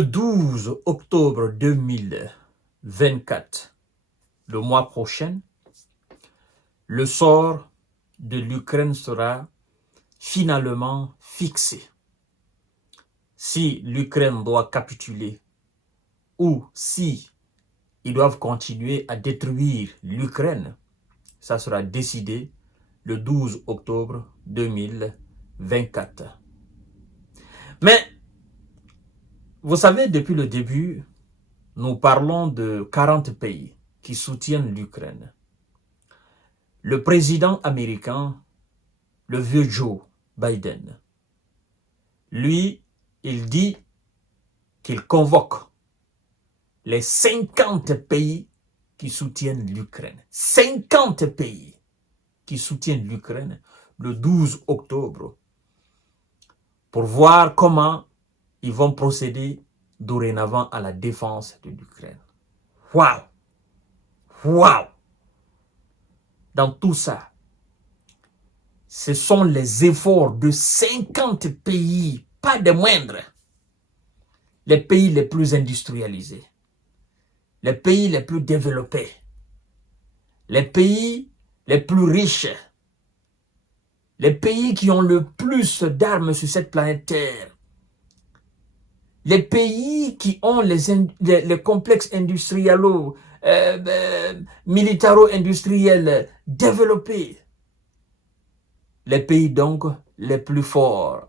Le 12 octobre 2024, le mois prochain, le sort de l'Ukraine sera finalement fixé. Si l'Ukraine doit capituler ou si ils doivent continuer à détruire l'Ukraine, ça sera décidé le 12 octobre 2024. Mais, vous savez, depuis le début, nous parlons de 40 pays qui soutiennent l'Ukraine. Le président américain, le vieux Joe Biden, lui, il dit qu'il convoque les 50 pays qui soutiennent l'Ukraine. 50 pays qui soutiennent l'Ukraine le 12 octobre pour voir comment ils vont procéder dorénavant à la défense de l'Ukraine. Waouh! Waouh! Dans tout ça, ce sont les efforts de 50 pays, pas des moindres, les pays les plus industrialisés, les pays les plus développés, les pays les plus riches, les pays qui ont le plus d'armes sur cette planète Terre, les pays qui ont les complexes industriels, militaro-industriels développés, les pays donc les plus forts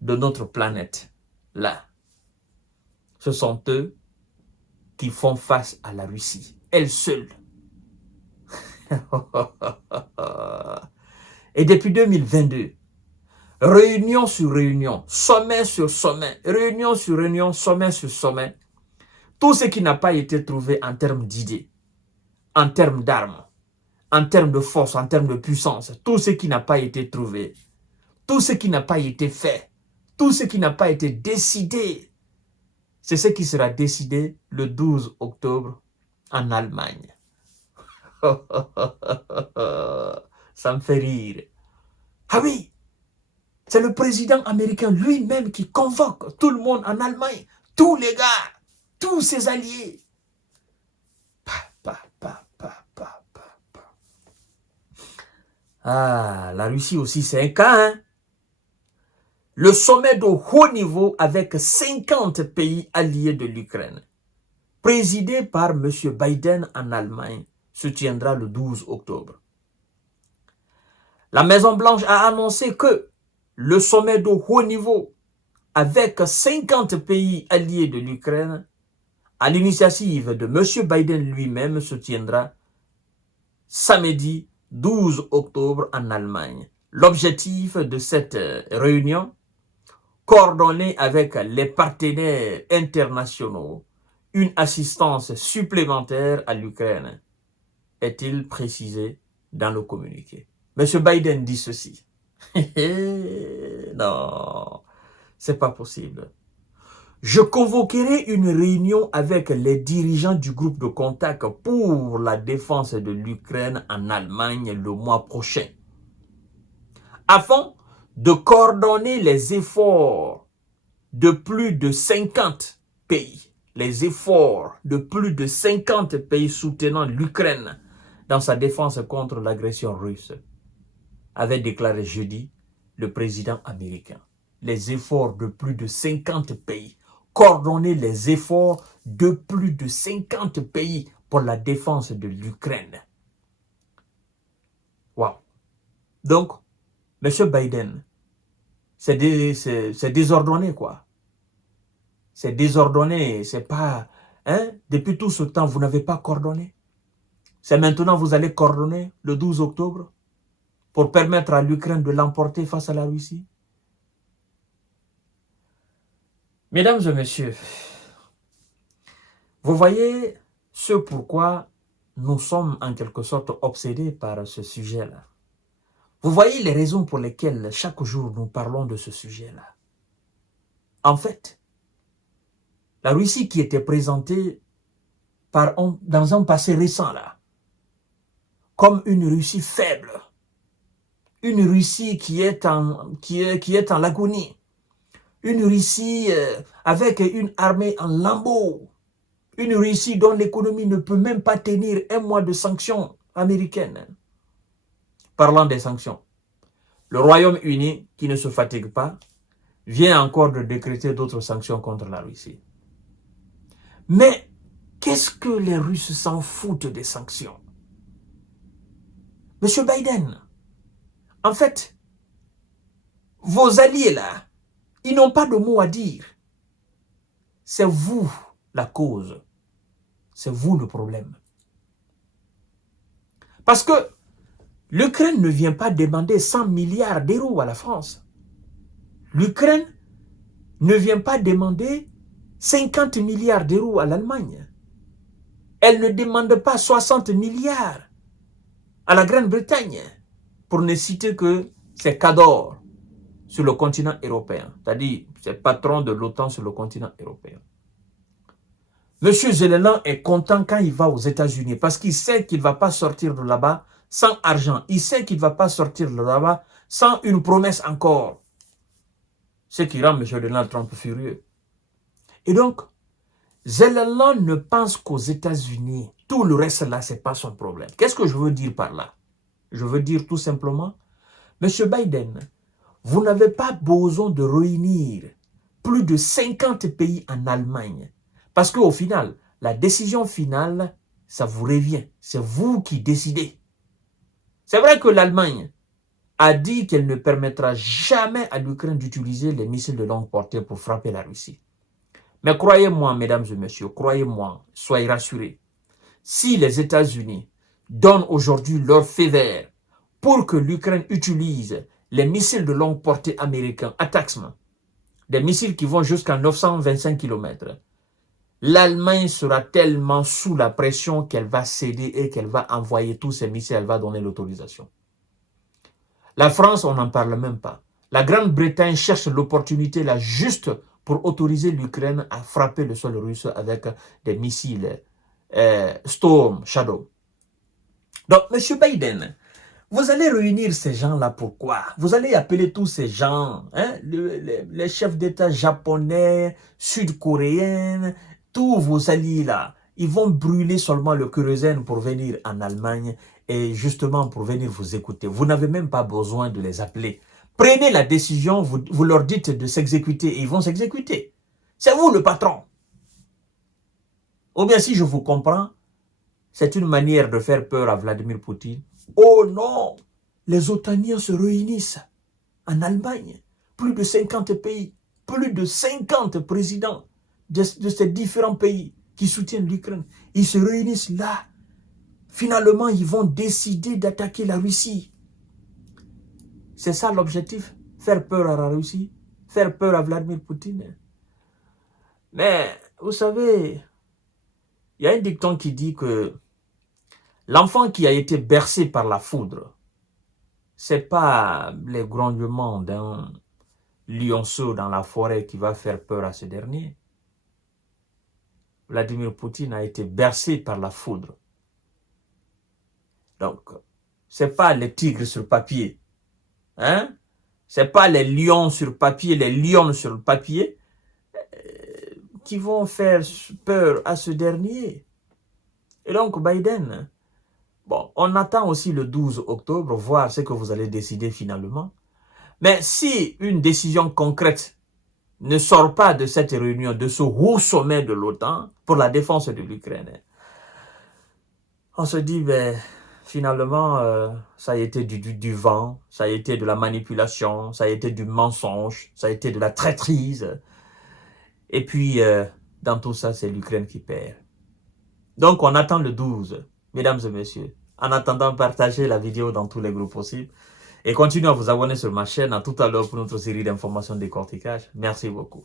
de notre planète, là, ce sont eux qui font face à la Russie, elle seule. Et depuis 2022, réunion sur réunion, sommet sur sommet, réunion sur réunion, sommet sur sommet, tout ce qui n'a pas été trouvé en termes d'idées, en termes d'armes, en termes de force, en termes de puissance, tout ce qui n'a pas été trouvé, tout ce qui n'a pas été fait, tout ce qui n'a pas été décidé, c'est ce qui sera décidé le 12 octobre en Allemagne. Ça me fait rire. Ah oui, c'est le président américain lui-même qui convoque tout le monde en Allemagne, tous les gars, tous ses alliés. Ah, la Russie aussi, c'est un cas, hein? Le sommet de haut niveau avec 50 pays alliés de l'Ukraine, présidé par M. Biden en Allemagne, se tiendra le 12 octobre. La Maison-Blanche a annoncé que le sommet de haut niveau avec 50 pays alliés de l'Ukraine, à l'initiative de M. Biden lui-même, se tiendra samedi 12 octobre en Allemagne. L'objectif de cette réunion, coordonnée avec les partenaires internationaux, une assistance supplémentaire à l'Ukraine, est-il précisé dans le communiqué. M. Biden dit ceci. Non, c'est pas possible. Je convoquerai une réunion avec les dirigeants du groupe de contact pour la défense de l'Ukraine en Allemagne le mois prochain, afin de coordonner les efforts de plus de 50 pays, les efforts de plus de 50 pays soutenant l'Ukraine dans sa défense contre l'agression russe, avait déclaré jeudi le président américain. Les efforts de plus de 50 pays, coordonner les efforts de plus de 50 pays pour la défense de l'Ukraine. Wow. Donc, M. Biden, c'est désordonné, quoi. C'est désordonné, c'est pas... Hein? Depuis tout ce temps, vous n'avez pas coordonné. C'est maintenant que vous allez coordonner le 12 octobre pour permettre à l'Ukraine de l'emporter face à la Russie. Mesdames et messieurs, vous voyez ce pourquoi nous sommes en quelque sorte obsédés par ce sujet-là. Vous voyez les raisons pour lesquelles chaque jour nous parlons de ce sujet-là. En fait, la Russie qui était présentée dans un passé récent là, comme une Russie faible, une Russie qui est en l'agonie, Une Russie avec une armée en lambeaux. Une Russie dont l'économie ne peut même pas tenir un mois de sanctions américaines. Parlant des sanctions, le Royaume-Uni, qui ne se fatigue pas, vient encore de décréter d'autres sanctions contre la Russie. Mais qu'est-ce que les Russes s'en foutent des sanctions? Monsieur Biden, en fait, vos alliés là, ils n'ont pas de mots à dire. C'est vous la cause. C'est vous le problème. Parce que l'Ukraine ne vient pas demander 100 milliards d'euros à la France. L'Ukraine ne vient pas demander 50 milliards d'euros à l'Allemagne. Elle ne demande pas 60 milliards à la Grande-Bretagne, pour ne citer que ses cadors sur le continent européen, c'est-à-dire ses patrons de l'OTAN sur le continent européen. Monsieur Zelensky est content quand il va aux États-Unis parce qu'il sait qu'il ne va pas sortir de là-bas sans argent. Il sait qu'il ne va pas sortir de là-bas sans une promesse encore. Ce qui rend M. Donald Trump furieux. Et donc, Zelensky ne pense qu'aux États-Unis. Tout le reste là, ce n'est pas son problème. Qu'est-ce que je veux dire par là? Je veux dire tout simplement, M. Biden, vous n'avez pas besoin de réunir plus de 50 pays en Allemagne. Parce qu'au final, la décision finale, ça vous revient. C'est vous qui décidez. C'est vrai que l'Allemagne a dit qu'elle ne permettra jamais à l'Ukraine d'utiliser les missiles de longue portée pour frapper la Russie. Mais croyez-moi, mesdames et messieurs, croyez-moi, soyez rassurés. Si les États-Unis donnent aujourd'hui leur feu vert pour que l'Ukraine utilise les missiles de longue portée américains, ATACMS, des missiles qui vont jusqu'à 925 km, l'Allemagne sera tellement sous la pression qu'elle va céder et qu'elle va envoyer tous ces missiles, elle va donner l'autorisation. La France, on n'en parle même pas. La Grande-Bretagne cherche l'opportunité là juste pour autoriser l'Ukraine à frapper le sol russe avec des missiles Storm Shadow. Donc, M. Biden, vous allez réunir ces gens-là pourquoi? Vous allez appeler tous ces gens, hein, les chefs d'État japonais, sud-coréens, tous vos alliés là, ils vont brûler seulement le kérosène pour venir en Allemagne et justement pour venir vous écouter. Vous n'avez même pas besoin de les appeler. Prenez la décision, vous leur dites de s'exécuter et ils vont s'exécuter. C'est vous le patron. Ou bien si je vous comprends, c'est une manière de faire peur à Vladimir Poutine. Oh non, les OTANiens se réunissent en Allemagne. Plus de 50 pays, plus de 50 présidents de ces différents pays qui soutiennent l'Ukraine. Ils se réunissent là. Finalement, ils vont décider d'attaquer la Russie. C'est ça l'objectif, faire peur à la Russie, faire peur à Vladimir Poutine. Mais, vous savez, il y a un dicton qui dit que l'enfant qui a été bercé par la foudre, ce n'est pas les grognements d'un lionceau dans la forêt qui va faire peur à ce dernier. Vladimir Poutine a été bercé par la foudre. Donc, ce n'est pas les tigres sur papier. Hein? Ce n'est pas les lions sur papier, les lions sur le papier qui vont faire peur à ce dernier. Et donc, Biden, bon, on attend aussi le 12 octobre, voir ce que vous allez décider finalement. Mais si une décision concrète ne sort pas de cette réunion, de ce haut sommet de l'OTAN pour la défense de l'Ukraine, on se dit, ben, finalement, ça a été du vent, ça a été de la manipulation, ça a été du mensonge, ça a été de la traîtrise. Et puis, dans tout ça, c'est l'Ukraine qui perd. Donc, on attend le 12, mesdames et messieurs. En attendant, partagez la vidéo dans tous les groupes possibles. Et continuez à vous abonner sur ma chaîne. À tout à l'heure pour notre série d'informations de décortiquage. Merci beaucoup.